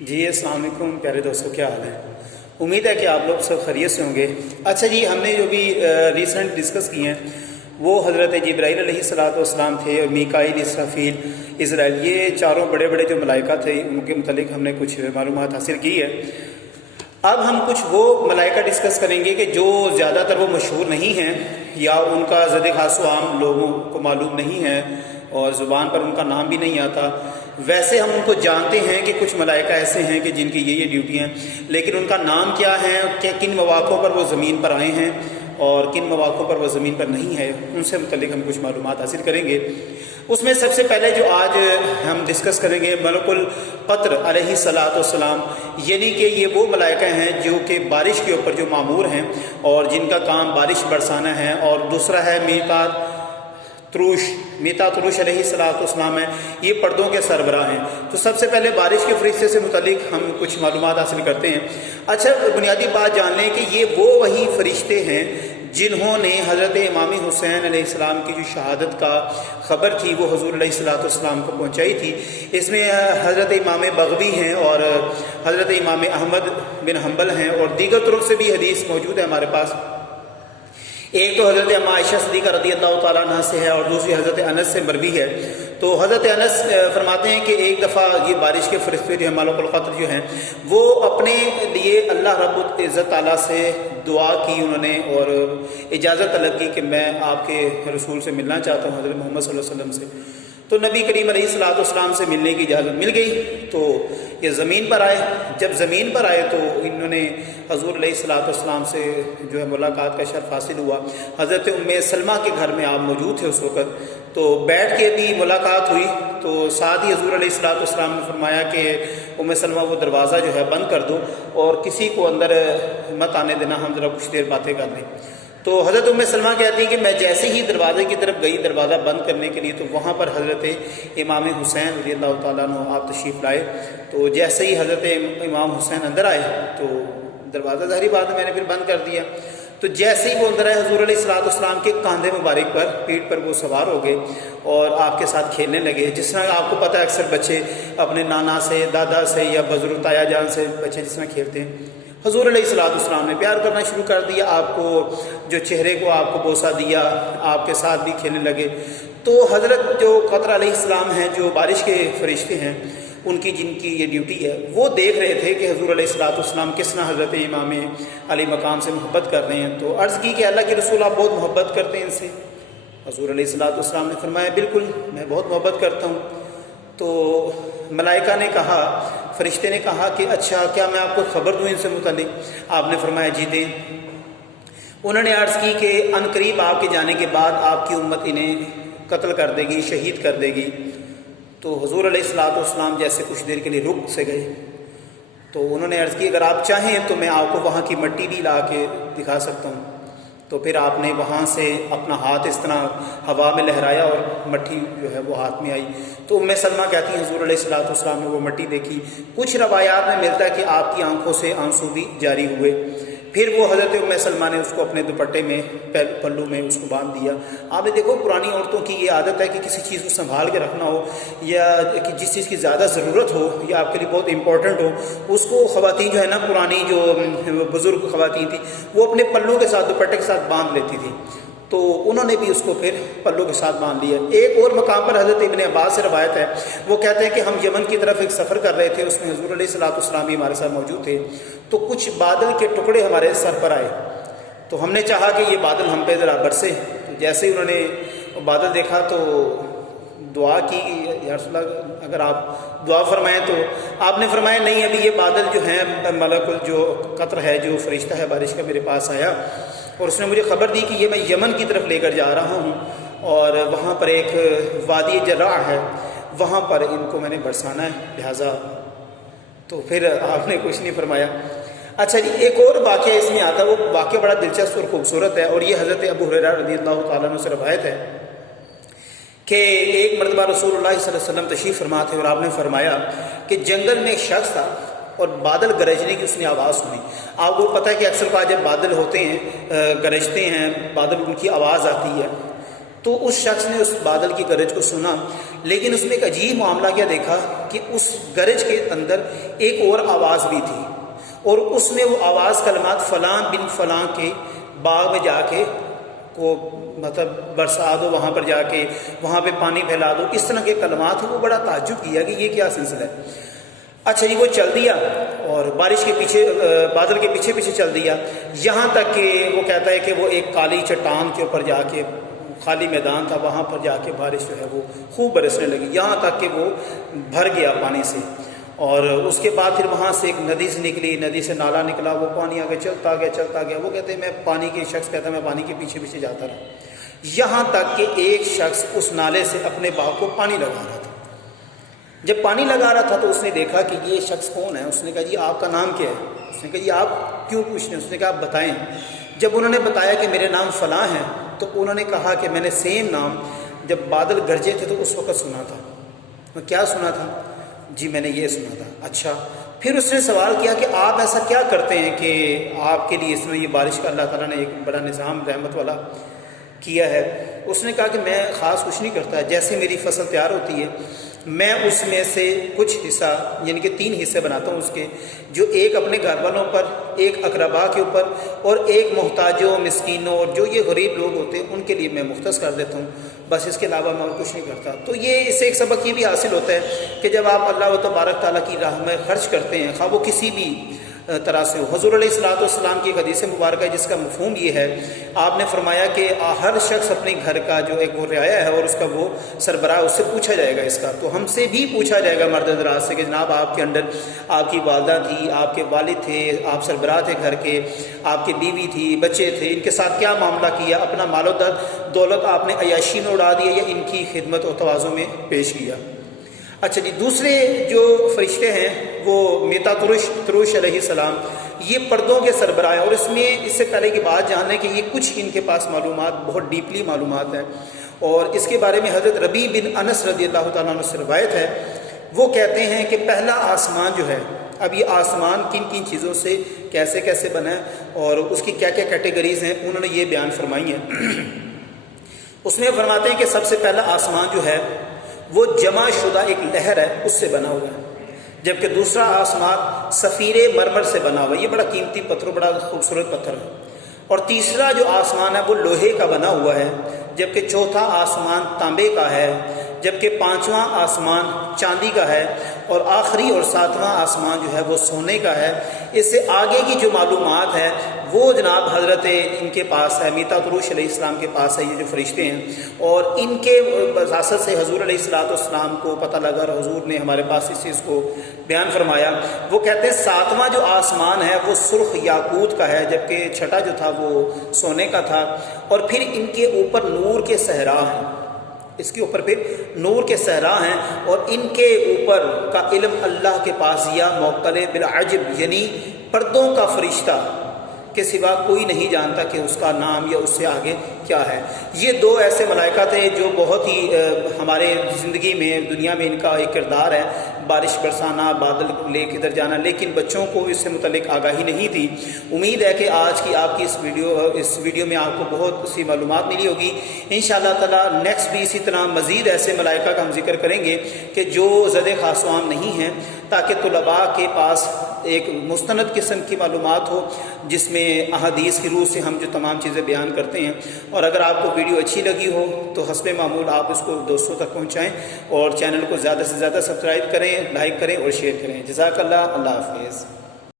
جی السلام علیکم پیارے دوستوں، کیا حال ہے؟ امید ہے کہ آپ لوگ سب خیریت سے ہوں گے۔ اچھا جی، ہم نے جو بھی ریسنٹ ڈسکس کی ہیں وہ حضرت جبرائیل علیہ السلام تھے اور میکائیل، اسرافیل، اسرائیل، یہ چاروں بڑے بڑے جو ملائکہ تھے ان کے متعلق ہم نے کچھ معلومات حاصل کی ہے۔ اب ہم کچھ وہ ملائکہ ڈسکس کریں گے کہ جو زیادہ تر وہ مشہور نہیں ہیں یا ان کا زد خاص و عام لوگوں کو معلوم نہیں ہے اور زبان پر ان کا نام بھی نہیں آتا۔ ویسے ہم ان کو جانتے ہیں کہ کچھ ملائکہ ایسے ہیں کہ جن کی یہ ڈیوٹی ہیں، لیکن ان کا نام کیا ہے، کہ کن مواقعوں پر وہ زمین پر آئے ہیں اور کن مواقعوں پر وہ زمین پر نہیں ہے، ان سے متعلق ہم کچھ معلومات حاصل کریں گے۔ اس میں سب سے پہلے جو آج ہم ڈسکس کریں گے ملک القطر علیہ السلام، یعنی کہ یہ وہ ملائکہ ہیں جو کہ بارش کے اوپر جو مامور ہیں اور جن کا کام بارش برسانا ہے۔ اور دوسرا ہے میتا تروش علیہ السلام ہے، یہ پردوں کے سربراہ ہیں۔ تو سب سے پہلے بارش کے فرشتے سے متعلق ہم کچھ معلومات حاصل کرتے ہیں۔ اچھا، بنیادی بات جان لیں کہ یہ وہ وہی فرشتے ہیں جنہوں نے حضرت امام حسین علیہ السلام کی جو شہادت کا خبر تھی وہ حضور علیہ السلام کو پہنچائی تھی۔ اس میں حضرت امام بغوی ہیں اور حضرت امام احمد بن حنبل ہیں، اور دیگر طرق سے بھی حدیث موجود ہے ہمارے پاس۔ ایک تو حضرت اما عائشہ صدیقہ رضی اللہ تعالیٰ عنہ سے ہے اور دوسری حضرت انس سے مروی ہے۔ تو حضرت انس فرماتے ہیں کہ ایک دفعہ یہ بارش کے فرشتے جو ہیں ملک القطر جو ہیں وہ اپنے لیے اللہ رب العزت تعالیٰ سے دعا کی انہوں نے اور اجازت طلب کی کہ میں آپ کے رسول سے ملنا چاہتا ہوں، حضرت محمد صلی اللہ علیہ وسلم سے۔ تو نبی کریم علیہ السلام سے ملنے کی اجازت مل گئی، تو یہ زمین پر آئے۔ جب زمین پر آئے تو انہوں نے حضور علیہ السلام سے جو ہے ملاقات کا شرف حاصل ہوا۔ حضرت ام سلمہ کے گھر میں آپ موجود تھے اس وقت، تو بیٹھ کے بھی ملاقات ہوئی۔ تو ساتھ ہی حضور علیہ السلام نے فرمایا کہ ام سلمہ وہ دروازہ جو ہے بند کر دو اور کسی کو اندر مت آنے دینا، ہم ذرا کچھ دیر باتیں کر لیں۔ تو حضرت ام سلمہ کہتی ہیں کہ میں جیسے ہی دروازے کی طرف گئی دروازہ بند کرنے کے لیے، تو وہاں پر حضرت امام حسین رضی اللہ تعالیٰ عنہ آپ تشریف لائے۔ تو جیسے ہی حضرت امام حسین اندر آئے تو دروازہ ظاہری بات ہے میں نے پھر بند کر دیا۔ تو جیسے ہی وہ اندر آئے حضور علیہ السلام کے کاندھے مبارک پر، پیٹھ پر وہ سوار ہو گئے اور آپ کے ساتھ کھیلنے لگے۔ جس طرح آپ کو پتہ ہے اکثر بچے اپنے نانا سے، دادا سے یا بزرگ تایا جان سے بچے جس طرح کھیلتے ہیں، حضور علیہ السلام نے پیار کرنا شروع کر دیا، آپ کو جو چہرے کو آپ کو بوسہ دیا، آپ کے ساتھ بھی کھیلنے لگے۔ تو حضرت جو قطر علیہ السلام ہیں جو بارش کے فرشتے ہیں، ان کی جن کی یہ ڈیوٹی ہے، وہ دیکھ رہے تھے کہ حضور علیہ السلام کس طرح حضرت امام علی مقام سے محبت کر رہے ہیں۔ تو عرض کی کہ اللہ کے رسول آپ بہت محبت کرتے ہیں ان سے؟ حضور علیہ السلام نے فرمایا بالکل میں بہت محبت کرتا ہوں۔ تو ملائکہ نے کہا، فرشتے نے کہا کہ اچھا کیا میں آپ کو خبر دوں ان سے متعلق؟ آپ نے فرمایا جی دیں۔ انہوں نے عرض کی کہ عنقریب آپ کے جانے کے بعد آپ کی امت انہیں قتل کر دے گی، شہید کر دے گی۔ تو حضور علیہ السلام جیسے کچھ دیر کے لیے رک سے گئے، تو انہوں نے عرض کی اگر آپ چاہیں تو میں آپ کو وہاں کی مٹی بھی لا کے دکھا سکتا ہوں۔ تو پھر آپ نے وہاں سے اپنا ہاتھ اس طرح ہوا میں لہرایا اور مٹی جو ہے وہ ہاتھ میں آئی۔ تو ام سلمہ کہتی ہیں حضور علیہ السلام نے وہ مٹی دیکھی۔ کچھ روایات میں ملتا ہے کہ آپ کی آنکھوں سے آنسو بھی جاری ہوئے۔ پھر وہ حضرت ام سلمہ نے اس کو اپنے دوپٹے میں پلو میں اس کو باندھ دیا۔ آپ نے دیکھو پرانی عورتوں کی یہ عادت ہے کہ کسی چیز کو سنبھال کے رکھنا ہو یا کہ جس چیز کی زیادہ ضرورت ہو یا آپ کے لیے بہت امپورٹنٹ ہو، اس کو خواتین جو ہے نا، پرانی جو بزرگ خواتین تھیں، وہ اپنے پلو کے ساتھ دوپٹے کے ساتھ باندھ لیتی تھی۔ تو انہوں نے بھی اس کو پھر پلو کے ساتھ باندھ لیا۔ ایک اور مقام پر حضرت ابن عباس سے روایت ہے، وہ کہتے ہیں کہ ہم یمن کی طرف ایک سفر کر رہے تھے، اس میں حضور علیہ السلام بھی ہمارے ساتھ موجود تھے۔ تو کچھ بادل کے ٹکڑے ہمارے سر پر آئے، تو ہم نے چاہا کہ یہ بادل ہم پہ ذرا برسے۔ تو جیسے ہی انہوں نے بادل دیکھا تو دعا کی، یا رسول اللہ اگر آپ دعا فرمائیں تو آپ نے فرمایا نہیں، ابھی یہ بادل جو ہیں ملک جو قطر ہے جو فرشتہ ہے بارش کا میرے پاس آیا اور اس نے مجھے خبر دی کہ یہ میں یمن کی طرف لے کر جا رہا ہوں اور وہاں پر ایک وادی جراح ہے، وہاں پر ان کو میں نے برسانا ہے، لہٰذا۔ تو پھر آپ نے کچھ نہیں فرمایا۔ اچھا جی، ایک اور واقعہ اس میں آتا ہے، وہ واقعہ بڑا دلچسپ اور خوبصورت ہے، اور یہ حضرت ابو ہریرہ رضی اللہ تعالیٰ عنہ سے روایت ہے کہ ایک مرتبہ رسول اللہ صلی اللہ علیہ وسلم تشریف فرما تھے اور آپ نے فرمایا کہ جنگل میں ایک شخص تھا اور بادل گرجنے کی اس نے آواز سنی۔ آپ کو پتہ ہے کہ اکثر جب بادل ہوتے ہیں، گرجتے ہیں بادل، ان کی آواز آتی ہے۔ تو اس شخص نے اس بادل کی گرج کو سنا، لیکن اس نے ایک عجیب معاملہ کیا دیکھا کہ اس گرج کے اندر ایک اور آواز بھی تھی، اور اس نے وہ آواز کلمات فلاں بن فلاں کے باغ میں جا کے کو مطلب برسا دو، وہاں پر جا کے وہاں پہ پانی پھیلا دو، اس طرح کے کلمات ہیں۔ وہ بڑا تعجب کیا کہ یہ کیا سلسلہ ہے۔ اچھا جی، وہ چل دیا اور بارش کے پیچھے بادل کے پیچھے پیچھے چل دیا، یہاں تک کہ وہ کہتا ہے کہ وہ ایک کالی چٹان کے اوپر جا کے، خالی میدان تھا، وہاں پر جا کے بارش جو ہے وہ خوب برسنے لگی، یہاں تک کہ وہ بھر گیا پانی سے۔ اور اس کے بعد پھر وہاں سے ایک ندی سے نکلی، ندی سے نالا نکلا، وہ پانی آگے چلتا گیا۔ وہ کہتے ہیں میں پانی کے شخص کہتا ہے میں پانی کے پیچھے پیچھے جاتا رہا، یہاں تک کہ ایک شخص اس نالے سے اپنے باغ کو پانی لگا رہا تھا۔ جب پانی لگا رہا تھا تو اس نے دیکھا کہ یہ شخص کون ہے۔ اس نے کہا جی آپ کا نام کیا ہے؟ اس نے کہا جی آپ کیوں پوچھ رہے ہیں؟ اس نے کہا آپ بتائیں۔ جب انہوں نے بتایا کہ میرے نام فلاں ہیں، تو انہوں نے کہا کہ میں نے سیم نام جب بادل گرجے تھے تو اس وقت سنا تھا۔ میں کیا سنا تھا؟ جی میں نے یہ سنا تھا۔ اچھا، پھر اس نے سوال کیا کہ آپ ایسا کیا کرتے ہیں کہ آپ کے لیے اس میں یہ بارش کا اللہ تعالیٰ نے ایک بڑا نظام رحمت والا کیا ہے؟ اس نے کہا کہ میں خاص کچھ نہیں کرتا، جیسے میری فصل تیار ہوتی ہے میں اس میں سے کچھ حصہ، یعنی کہ 3 حصے بناتا ہوں اس کے، جو ایک اپنے گھر والوں پر، ایک اقربا کے اوپر، اور ایک محتاجوں مسکینوں اور جو یہ غریب لوگ ہوتے ہیں ان کے لیے میں مختص کر دیتا ہوں، بس اس کے علاوہ میں اور کچھ نہیں کرتا۔ تو یہ اس سے ایک سبق یہ بھی حاصل ہوتا ہے کہ جب آپ اللہ و تبارک تعالیٰ کی راہ میں خرچ کرتے ہیں، خواہ وہ کسی بھی طرح سے ہو۔ حضور علیہ الصلوۃ والسلام کی ایک حدیث مبارکہ ہے جس کا مفہوم یہ ہے، آپ نے فرمایا کہ ہر شخص اپنے گھر کا جو ایک وہ رعایا ہے اور اس کا وہ سربراہ، اس سے پوچھا جائے گا اس کا، تو ہم سے بھی پوچھا جائے گا مرد حضرات سے کہ جناب آپ کے انڈر آپ کی والدہ تھی، آپ کے والد تھے، آپ سربراہ تھے گھر کے، آپ کی بیوی تھی، بچے تھے، ان کے ساتھ کیا معاملہ کیا، اپنا مال و دولت آپ نے عیاشی میں اڑا دیا یا ان کی خدمت و تواضع میں پیش کیا۔ اچھا جی، دوسرے جو فرشتے ہیں وہ میتا تروش علیہ السلام، یہ پردوں کے سربراہ ہیں، اور اس میں اس سے پہلے کی بات جان لیں کہ یہ کچھ ان کے پاس معلومات بہت ڈیپلی معلومات ہیں، اور اس کے بارے میں حضرت ربیع بن انس رضی اللہ تعالیٰ عنہ سے روایت ہے، وہ کہتے ہیں کہ پہلا آسمان جو ہے، اب یہ آسمان کن کن چیزوں سے کیسے کیسے بنا ہے اور اس کی کیا کیا کیٹیگریز ہیں، انہوں نے یہ بیان فرمائی ہیں۔ اس میں فرماتے ہیں کہ سب سے پہلا آسمان جو ہے وہ جمع شدہ ایک لہر ہے، اس سے بنا ہوا ہے، جبکہ دوسرا آسمان سفیر مرمر سے بنا ہوا ہے، یہ بڑا قیمتی پتھر، بڑا خوبصورت پتھر ہے، اور تیسرا جو آسمان ہے وہ لوہے کا بنا ہوا ہے، جبکہ چوتھا آسمان تانبے کا ہے، جبکہ 5واں آسمان چاندی کا ہے، اور آخری اور 7واں آسمان جو ہے وہ سونے کا ہے۔ اس سے آگے کی جو معلومات ہے وہ جناب حضرت ان کے پاس ہے، میتا تروش علیہ السلام کے پاس ہے، یہ جو فرشتے ہیں، اور ان کے وراثت سے حضور علیہ السلام کو پتہ لگا اور حضور نے ہمارے پاس اس چیز کو بیان فرمایا۔ وہ کہتے ہیں 7واں جو آسمان ہے وہ سرخ یاقوت کا ہے، جبکہ چھٹا جو تھا وہ سونے کا تھا، اور پھر ان کے اوپر نور کے صحرا ہیں، اس کے اوپر پھر نور کے صحرا ہیں، اور ان کے اوپر کا علم اللہ کے پاس یا موکل بالعجب، یعنی پردوں کا فرشتہ کے سوا کوئی نہیں جانتا کہ اس کا نام یا اس سے آگے کیا ہے۔ یہ 2 ایسے ملائکہ تھے جو بہت ہی ہمارے زندگی میں دنیا میں ان کا ایک کردار ہے، بارش برسانا، بادل لے کے ادھر جانا، لیکن بچوں کو اس سے متعلق آگاہی نہیں تھی۔ امید ہے کہ آج کی آپ کی اس ویڈیو میں آپ کو بہت سی معلومات ملی ہوگی۔ انشاءاللہ تعالی نیکسٹ بھی اسی طرح مزید ایسے ملائکہ کا ہم ذکر کریں گے کہ جو زد خاص و عام نہیں ہیں، تاکہ طلباء کے پاس ایک مستند قسم کی معلومات ہو جس میں احادیث کی روح سے ہم جو تمام چیزیں بیان کرتے ہیں۔ اور اگر آپ کو ویڈیو اچھی لگی ہو تو حسب معمول آپ اس کو دوستوں تک پہنچائیں، اور چینل کو زیادہ سے زیادہ سبسکرائب کریں، لائک کریں اور شیئر کریں۔ جزاک اللہ، اللہ حافظ۔